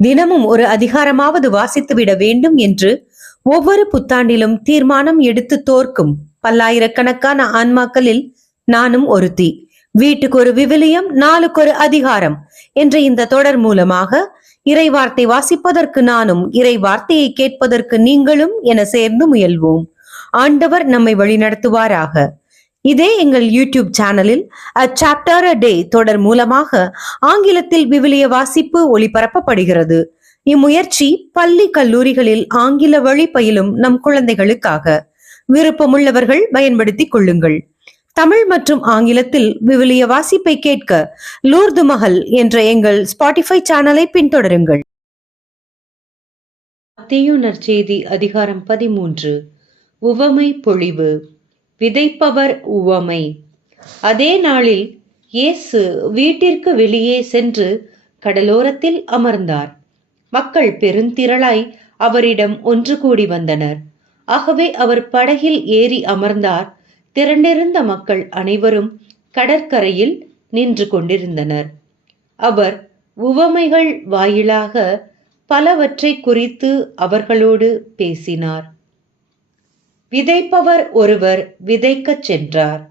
தினமும் ஒரு அதிகாரமாவது வாசித்துவிட வேண்டும் என்று ஒவ்வொரு புத்தாண்டிலும் தீர்மானம் எடுத்து தோற்கும் பல்லாயிரக்கணக்கான ஆன்மாக்களில் நானும் ஒருத்தி. வீட்டுக்கு ஒரு விவிலியம், நாளுக்கு ஒரு அதிகாரம் என்ற இந்த தொடர் மூலமாக இறை வார்த்தை வாசிப்பதற்கு நானும், இறை வார்த்தையை கேட்பதற்கு நீங்களும் என சேர்ந்து முயல்வோம். ஆண்டவர் நம்மை வழிநடத்துவாராக. இதே எங்கள் யூடியூப் சேனலில் A Chapter a Day தொடர் மூலமாக ஆங்கிலத்தில் விவிலிய வாசிப்பு ஒளிபரப்பப்படுகிறது. இம்முயற்சி பள்ளி கல்லூரிகளில் ஆங்கில வழி பயிலும் நம் குழந்தைகளுக்காக. விருப்பமுள்ளவர்கள் பயன்படுத்திக் கொள்ளுங்கள். தமிழ் மற்றும் ஆங்கிலத்தில் விவிலிய வாசிப்பை கேட்க லூர்து மஹல் என்ற எங்கள் ஸ்பாட்டிஃபை சேனலை பின்தொடருங்கள். மத்தேயு நற்செய்தி அதிகாரம் 13. உவமை பொழிவு. விதைப்பவர் உவமை. அதே நாளில் இயேசு வீட்டிற்கு வெளியே சென்று கடலோரத்தில் அமர்ந்தார். மக்கள் பெருந்திரளாய் அவரிடம் ஒன்று கூடி வந்தனர். ஆகவே அவர் படகில் ஏறி அமர்ந்தார். திரண்டிருந்த மக்கள் அனைவரும் கடற்கரையில் நின்று கொண்டிருந்தனர். அவர் உவமைகள் வாயிலாக பலவற்றை குறித்து அவர்களோடு பேசினார். விதைப்பவர் ஒருவர் விதைக்கச் சென்றார்.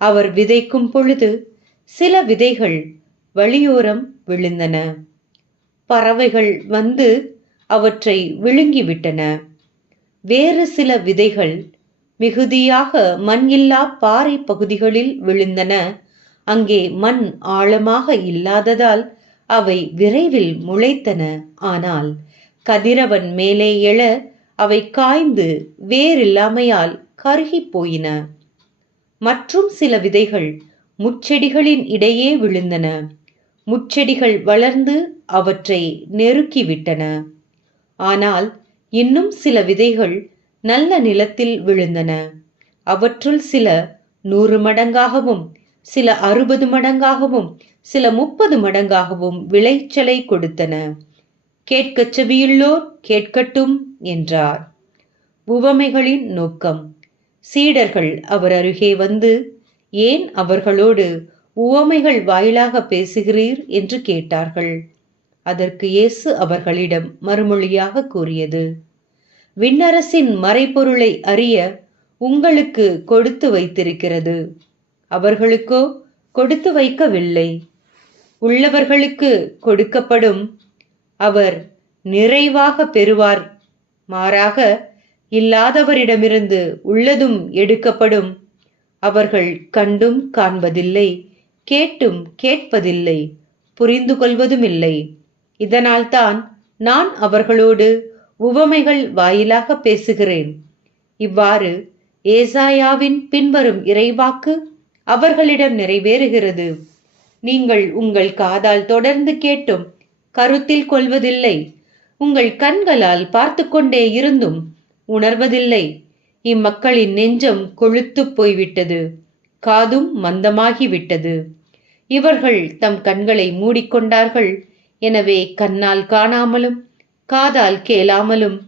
அவர் விதைக்கும் பொழுது சில விதைகள் வழியோரம் விழுந்தன. பறவைகள் வந்து அவற்றை விழுங்கிவிட்டன. வேறு சில விதைகள் மிகுதியாக மண் இல்லா பாறை பகுதிகளில் விழுந்தன. அங்கே மண் ஆழமாக இல்லாததால் அவை விரைவில் முளைத்தன. ஆனால் கதிரவன் மேலே எழ அவை காய்ந்து வேரில்லாமையால் கருகி போயின. மற்றும் சில விதைகள் முட்செடிகளின் இடையே விழுந்தன. முட்செடிகள் வளர்ந்து அவற்றை நெருக்கிவிட்டன. ஆனால் இன்னும் சில விதைகள் நல்ல நிலத்தில் விழுந்தன. அவற்றுள் சில 100 மடங்காகவும், சில 60 மடங்காகவும், சில 30 மடங்காகவும் விளைச்சலை கொடுத்தன. கேட்கச் செவியுள்ளோர் கேட்கட்டும் என்றார். உவமைகளின் நோக்கம். சீடர்கள் அவர் அருகே வந்து, ஏன் அவர்களோடு உவமைகள் வாயிலாக பேசுகிறீர் என்று கேட்டார்கள். அதற்கு இயேசு அவர்களிடம் மறுமொழியாக கூறியது, விண்ணரசின் மறைபொருளை அறிய உங்களுக்கு கொடுத்து வைத்திருக்கிறது. அவர்களுக்கோ கொடுத்து வைக்கவில்லை. உள்ளவர்களுக்கு கொடுக்கப்படும், அவர் நிறைவாக பெறுவார். மாறாக இல்லாதவரிடமிருந்து உள்ளதும் எடுக்கப்படும். அவர்கள் கண்டும் காண்பதில்லை, கேட்டும் கேட்பதில்லை, புரிந்து கொள்வதுமில்லை. இதனால்தான் நான் அவர்களோடு உவமைகள் வாயிலாக பேசுகிறேன். இவ்வாறு ஏசாயாவின் பின்வரும் இறைவாக்கு அவர்களிடம் நிறைவேறுகிறது. நீங்கள் உங்கள் காதால் தொடர்ந்து கேட்டும் கருத்தில் கொள்வதில்லை. உங்கள் கண்களால் பார்த்து கொண்டே இருந்தும் உணர்வதில்லை. இம்மக்களின் நெஞ்சம் கொழுத்துப் போய்விட்டது, காதும் மந்தமாகிவிட்டது. இவர்கள் தம் கண்களை மூடிக்கொண்டார்கள். எனவே கண்ணால் காணாமலும், காதால் கேளாமலும்,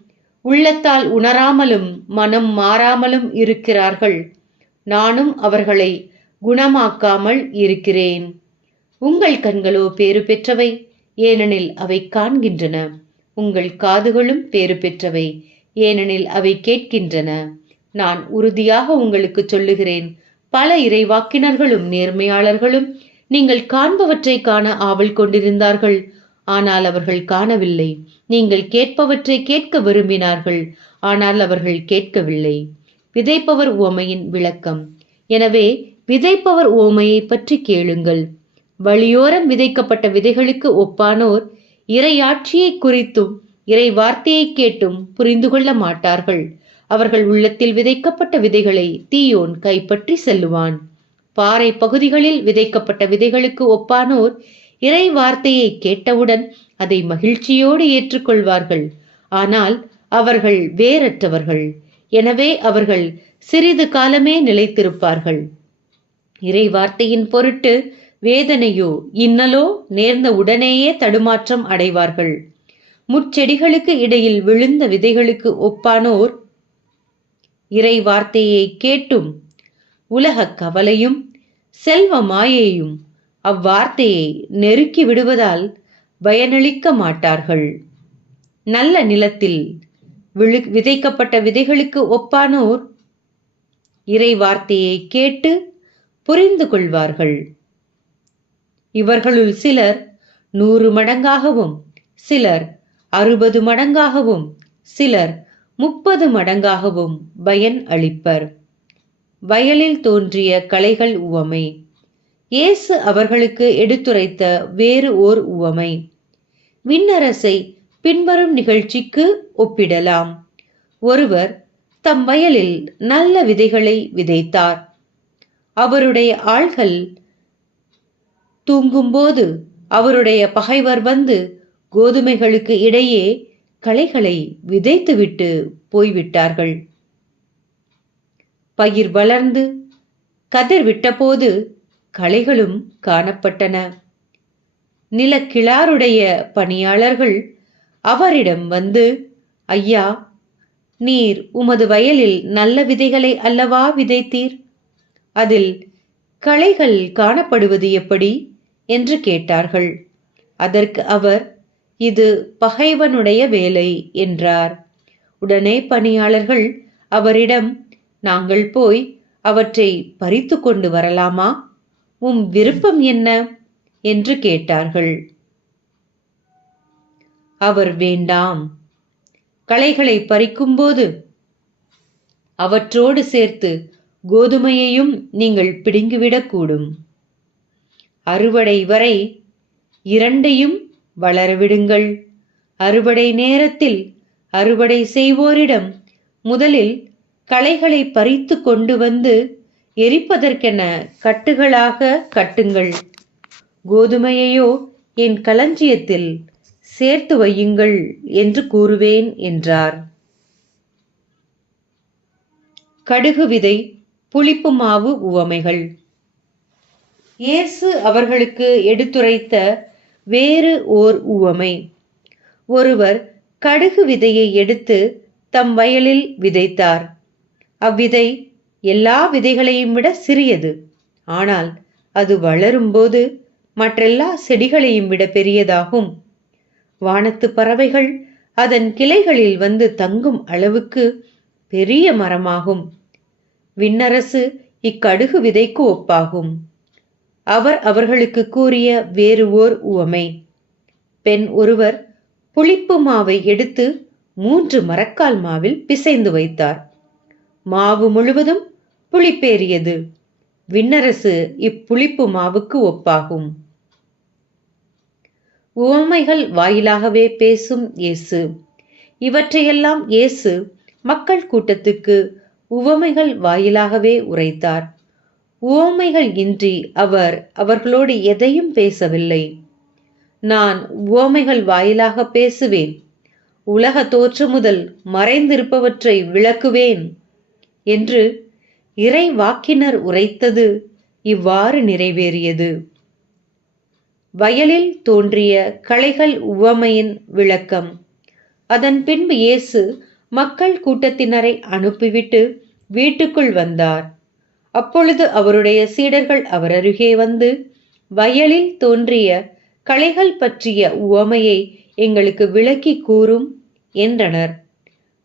உள்ளத்தால் உணராமலும், மனம் மாறாமலும் இருக்கிறார்கள். நானும் அவர்களை குணமாக்காமல் இருக்கிறேன். உங்கள் கண்களோ பேறு பெற்றவை, ஏனெனில் அவை காண்கின்றன. உங்கள் காதுகளும் பேறு பெற்றவை, ஏனெனில் அவை கேட்கின்றன. நான் உறுதியாக உங்களுக்கு சொல்லுகிறேன், பல இறைவாக்கினர்களும் நேர்மையாளர்களும் நீங்கள் காண்பவற்றை காண ஆவல் கொண்டிருந்தார்கள். ஆனால் அவர்கள் காணவில்லை. நீங்கள் கேட்பவற்றை கேட்க விரும்பினார்கள். ஆனால் அவர்கள் கேட்கவில்லை. விதைப்பவர் உவமையின் விளக்கம். எனவே விதைப்பவர் உவமையை பற்றி கேளுங்கள். வழியோரம் விதைக்கப்பட்ட விதைகளுக்கு ஒப்பானோர் இறையாட்சியை குறித்தும் இறை வார்த்தையை கேட்டும் புரிந்து கொள்ள மாட்டார்கள். அவர்கள் உள்ளத்தில் விதைக்கப்பட்ட விதைகளை தீயோன் கைப்பற்றி செல்லுவான். பாறை பகுதிகளில் விதைக்கப்பட்ட விதைகளுக்கு ஒப்பானோர் இறை வார்த்தையை கேட்டவுடன் அதை மகிழ்ச்சியோடு ஏற்றுக்கொள்வார்கள். ஆனால் அவர்கள் வேரற்றவர்கள். எனவே அவர்கள் சிறிது காலமே நிலைத்திருப்பார்கள். இறை வார்த்தையின் பொருட்டு வேதனையோ இன்னலோ நேர்ந்த உடனேயே தடுமாற்றம் அடைவார்கள். முட்செடிகளுக்கு இடையில் விழுந்த விதைகளுக்கு ஒப்பானோர் இறை வார்த்தையை கேட்டும் உலக கவலையும் செல்வ மாயையும் அவ்வார்த்தையை நெருக்கி விடுவதால் பயனளிக்க மாட்டார்கள். நல்ல நிலத்தில் விதைக்கப்பட்ட விதைகளுக்கு ஒப்பானோர் இறை வார்த்தையை கேட்டு புரிந்து கொள்வார்கள். இவர்களுள் சிலர் 100 மடங்காகவும், சிலர் 60 மடங்காகவும், சிலர் 30 மடங்காகவும் பயன் அளிப்பர். வயலில் தோன்றிய களைகள் உவமை. இயேசு அவர்களுக்கு எடுத்துரைத்த வேறு ஓர் உவமை விண்ணரசை பின்வரும் நிகழ்ச்சிக்கு ஒப்பிடலாம். ஒருவர் தம் வயலில் நல்ல விதைகளை விதைத்தார். அவருடைய ஆள்கள் தூங்கும்போது அவருடைய பகைவர் வந்து கோதுமைகளுக்கு இடையே களைகளை விதைத்துவிட்டு போய்விட்டார்கள். பயிர் வளர்ந்து கதிர் விட்டபோது களைகளும் காணப்பட்டன. நிலக்கிழாருடைய பணியாளர்கள் அவரிடம் வந்து, ஐயா, நீர் உமது வயலில் நல்ல விதைகளை அல்லவா விதைத்தீர்? அதில் களைகள் காணப்படுவது எப்படி என்று கேட்டார்கள். அதற்கு அவர், இது பகைவனுடைய வேலை என்றார். உடனே பணியாளர்கள் அவரிடம், நாங்கள் போய் அவற்றை பறித்து கொண்டு வரலாமா? உம் விருப்பம் என்ன என்று கேட்டார்கள். அவர், வேண்டாம், களைகளை பறிக்கும்போது அவற்றோடு சேர்த்து கோதுமையையும் நீங்கள் பிடுங்கிவிடக்கூடும். அறுவடை வரை இரண்டையும் வளரவிடுங்கள். அறுவடை நேரத்தில் அறுவடை செய்வோரிடம் முதலில் களைகளை பறித்து கொண்டு வந்து எரிப்பதற்கென கட்டுகளாக கட்டுங்கள். கோதுமையையோ என் களஞ்சியத்தில் சேர்த்து வையுங்கள் என்று கூறுவேன் என்றார். கடுகு விதை, புளிப்பு மாவு உவமைகள். இயேசு அவர்களுக்கு எடுத்துரைத்த வேறு ஓர் உவமை. ஒருவர் கடுகு விதையை எடுத்து தம் வயலில் விதைத்தார். அவ்விதை எல்லா விதைகளையும் விட சிறியது. ஆனால் அது வளரும்போது மற்றெல்லா செடிகளையும் விட பெரியதாகும். வானத்து பறவைகள் அதன் கிளைகளில் வந்து தங்கும் அளவுக்கு பெரிய மரமாகும். விண்ணரசு இக்கடுகு விதைக்கு ஒப்பாகும். அவர் அவர்களுக்கு கூறிய வேறு ஓர் உவமை. பெண் ஒருவர் புளிப்பு மாவை எடுத்து 3 மரக்கால் மாவில் பிசைந்து வைத்தார். மாவு முழுவதும் புளிப்பேறியது. விண்ணரசு இப்புளிப்பு மாவுக்கு ஒப்பாகும். உவமைகள் வாயிலாகவே பேசும் இயேசு. இவற்றையெல்லாம் இயேசு மக்கள் கூட்டத்துக்கு உவமைகள் வாயிலாகவே உரைத்தார். உவமைகள் இன்றி அவர் அவர்களோடு எதையும் பேசவில்லை. நான் உவமைகள் வாயிலாக பேசுவேன், உலக தோற்று முதல் மறைந்திருப்பவற்றை விளக்குவேன் என்று இறை வாக்கினர் உரைத்தது இவ்வாறு நிறைவேறியது. வயலில் தோன்றிய களைகள் உவமையின் விளக்கம். அதன் பின்பு இயேசு மக்கள் கூட்டத்தினரை அனுப்பிவிட்டு வீட்டுக்குள் வந்தார். அப்பொழுது அவருடைய சீடர்கள் அவர் அருகே வந்து, வயலில் தோன்றிய களைகள் பற்றிய உவமையை எங்களுக்கு விளக்கி கூறும் என்றனர்.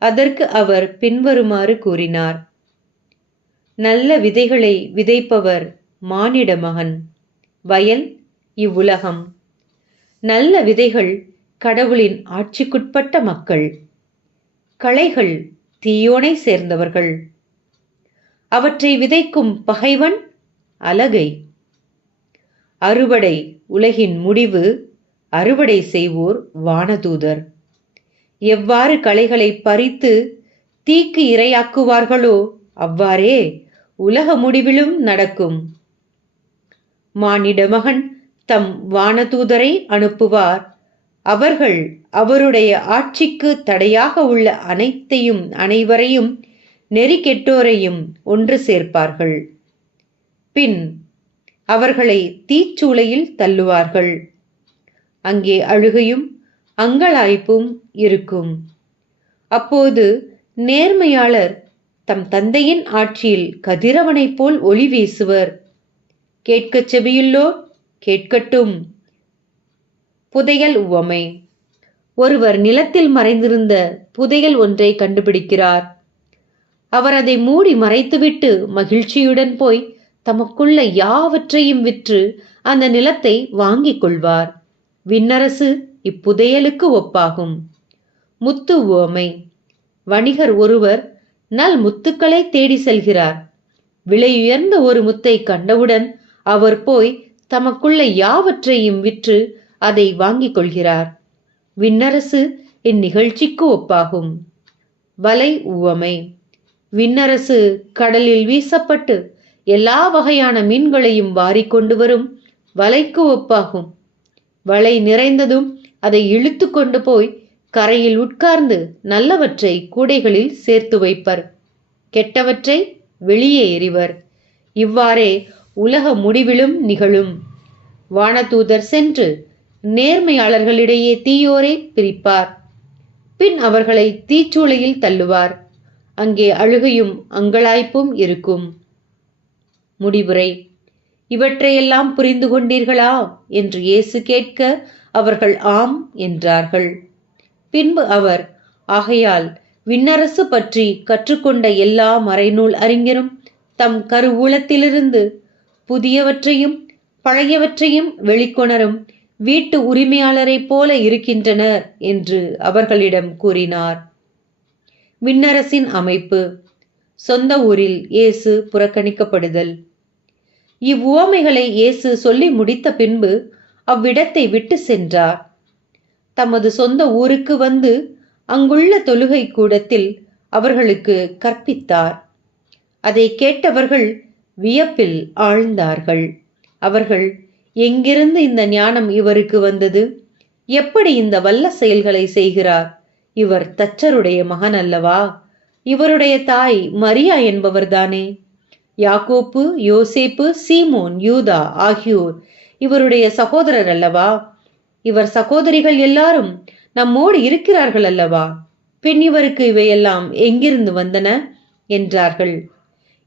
அதற்கு அவர் பின்வருமாறு கூறினார். நல்ல விதைகளை விதைப்பவர் மானிட மகன். வயல் இவ்வுலகம். நல்ல விதைகள் கடவுளின் ஆட்சிக்குட்பட்ட மக்கள். களைகள் தீயோனை சேர்ந்தவர்கள். அவற்றை விதைக்கும் பகைவன் அலகை. அறுவடை உலகின் முடிவு. அறுவடை செய்வோர் வானதூதர். எவ்வாறு களைகளை பறித்து தீக்கு இரையாக்குவார்களோ அவ்வாறே உலக முடிவிலும் நடக்கும். மானிட மகன் தம் வானதூதரை அனுப்புவார். அவர்கள் அவருடைய ஆட்சிக்கு தடையாக உள்ள அனைவரையும் நெறி கெட்டோரையும் ஒன்று சேர்ப்பார்கள். பின் அவர்களை தீச்சூளையில் தள்ளுவார்கள். அங்கே அழுகையும் அங்கலாய்ப்பும் இருக்கும். அப்போது நேர்மையாளர் தம் தந்தையின் ஆட்சியில் கதிரவனைப் போல் ஒளி வீசுவர். கேட்கச் செவியுள்ளோர் கேட்கட்டும். புதையல் உவமை. ஒருவர் நிலத்தில் மறைந்திருந்த புதையல் ஒன்றை கண்டுபிடிக்கிறார். அவர் அதை மூடி மறைத்துவிட்டு மகிழ்ச்சியுடன் போய் தமக்குள்ள யாவற்றையும் விற்று அந்த நிலத்தை வாங்கிக் கொள்வார். விண்ணரசு இப்புதையலுக்கு ஒப்பாகும். முத்து உவமை. வணிகர் ஒருவர் நல் முத்துக்களை தேடி செல்கிறார். விலையுயர்ந்த ஒரு முத்தை கண்டவுடன் அவர் போய் தமக்குள்ள யாவற்றையும் விற்று அதை வாங்கிக் கொள்கிறார். விண்ணரசு இந்நிகழ்ச்சிக்கு ஒப்பாகும். வலை உவமை. விண்ணரசு கடலில் வீசப்பட்டு எல்லா வகையான மீன்களையும் வாரிக்கொண்டு வரும் வலைக்கு ஒப்பாகும். வலை நிறைந்ததும் அதை இழுத்து கொண்டு போய் கரையில் உட்கார்ந்து நல்லவற்றை கூடைகளில் சேர்த்து வைப்பர், கெட்டவற்றை வெளியே எறிவர். இவ்வாறே உலக முடிவிலும் நிகழும். வானதூதர் சென்று நேர்மையாளர்களிடையே தீயோரை பிரிப்பார். பின் அவர்களை தீச்சூளையில் தள்ளுவார். அங்கே அழுகையும் அங்கலாய்ப்பும் இருக்கும். முடிவுரை. இவற்றையெல்லாம் புரிந்து கொண்டீர்களா என்று இயேசு கேட்க அவர்கள் ஆம் என்றார்கள். பின்பு அவர், ஆகையால் விண்ணரசு பற்றி கற்றுக்கொண்ட எல்லா மறைநூல் அறிஞரும் தம் கருவூலத்திலிருந்து புதியவற்றையும் பழையவற்றையும் வெளிக்கொணரும் வீட்டு உரிமையாளரைப் போல இருக்கின்றனர் என்று அவர்களிடம் கூறினார். விண்ணரசின் அமைப்பு. சொந்த ஊரில் இயேசு புறக்கணிக்கப்படுதல். இவ்வுவமைகளை இயேசு சொல்லி முடித்த பின்பு அவ்விடத்தை விட்டு சென்றார். தமது சொந்த ஊருக்கு வந்து அங்குள்ள தொழுகை கூடத்தில் அவர்களுக்கு கற்பித்தார். அதை கேட்டவர்கள் வியப்பில் ஆழ்ந்தார்கள். அவர்கள், எங்கிருந்து இந்த ஞானம் இவருக்கு வந்தது? எப்படி இந்த வல்ல செயல்களை செய்கிறார்? இவர் தச்சருடைய மகன் அல்லவா? இவருடைய தாய் மரியா என்பவர்தானே? யாக்கோப்பு, யோசேப்பு, சீமோன், யூதா ஆகியோர் இவருடைய சகோதரர் அல்லவா? இவர் சகோதரிகள் எல்லாரும் நம்மோடு இருக்கிறார்கள் அல்லவா? பின் இவருக்கு இவையெல்லாம் எங்கிருந்து வந்தன என்றார்கள்.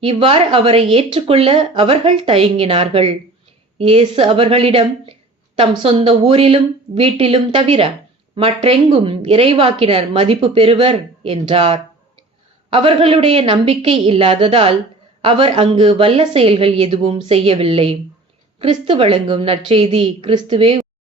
இவ்வாறு அவரை ஏற்றுக்கொள்ள அவர்கள் தயங்கினார்கள். இயேசு அவர்களிடம், தம் சொந்த ஊரிலும் வீட்டிலும் தவிர மற்றெங்கும் இறைவாக்கினர் மதிப்பு பெறுவர் என்றார். அவர்களுடைய நம்பிக்கை இல்லாததால் அவர் அங்கு வல்ல செயல்கள் எதுவும் செய்யவில்லை. கிறிஸ்து வழங்கும் நற்செய்தி. கிறிஸ்துவே